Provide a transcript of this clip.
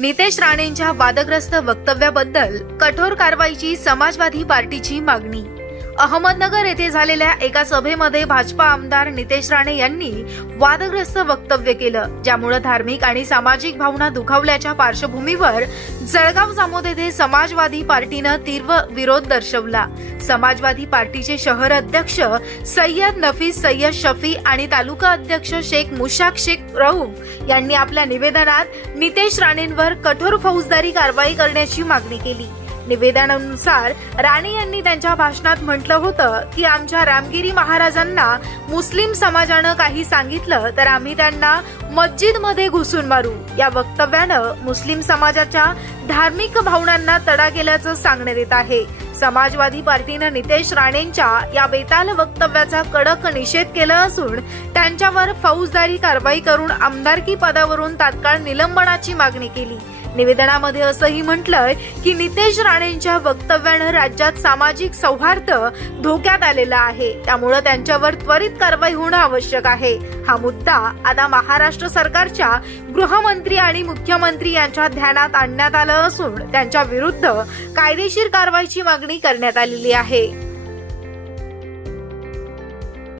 नितेश राणेंच्या वादग्रस्त वक्तव्याबद्दल कठोर कारवाईची समाजवादी पार्टीची मागणी. अहमदनगर येथे झालेल्या एका सभेमध्ये भाजपा आमदार नितेश राणे यांनी वादग्रस्त वक्तव्य केलं ज्यामुळे धार्मिक आणि सामाजिक भावना दुखावल्याच्या पार्श्वभूमीवर जळगाव जामोद येथे समाजवादी पार्टीनं तीव्र विरोध दर्शवला. समाजवादी पार्टीचे शहर अध्यक्ष सय्यद नफीस सय्यद शफी आणि तालुका अध्यक्ष शेख मुशाक शेख रऊफ यांनी आपल्या निवेदनात नितेश राणेंवर कठोर फौजदारी कारवाई करण्याची मागणी केली. निवेदनानुसार राणे यांनी त्यांच्या भाषणात म्हटलं होतं की आमच्या रामगिरी महाराजांना मुस्लिम समाजानं काही सांगितलं तर आम्ही त्यांना मस्जिदमध्ये घुसून मारू. या वक्तव्यानं मुस्लिम समाजाच्या धार्मिक भावनांना तडा गेल्याचं सांगण्यात येत आहे. समाजवादी पार्टीनं नितेश राणेंच्या या बेताल वक्तव्याचा कडक निषेध केला असून त्यांच्यावर फौजदारी कारवाई करून आमदारकी पदावरून तात्काळ निलंबनाची मागणी केली. निवेदनामध्ये असंही म्हटलंय की नितेश राणेंच्या वक्तव्यानं राज्यात सामाजिक सौहार्द धोक्यात आलेला आहे. त्यामुळं त्यांच्यावर त्वरित कारवाई होणं आवश्यक आहे. हा मुद्दा आता महाराष्ट्र सरकारच्या गृहमंत्री आणि मुख्यमंत्री यांच्या ध्यानात आणण्यात आलं असून त्यांच्या विरुद्ध कायदेशीर कारवाईची मागणी करण्यात आलेली आहे.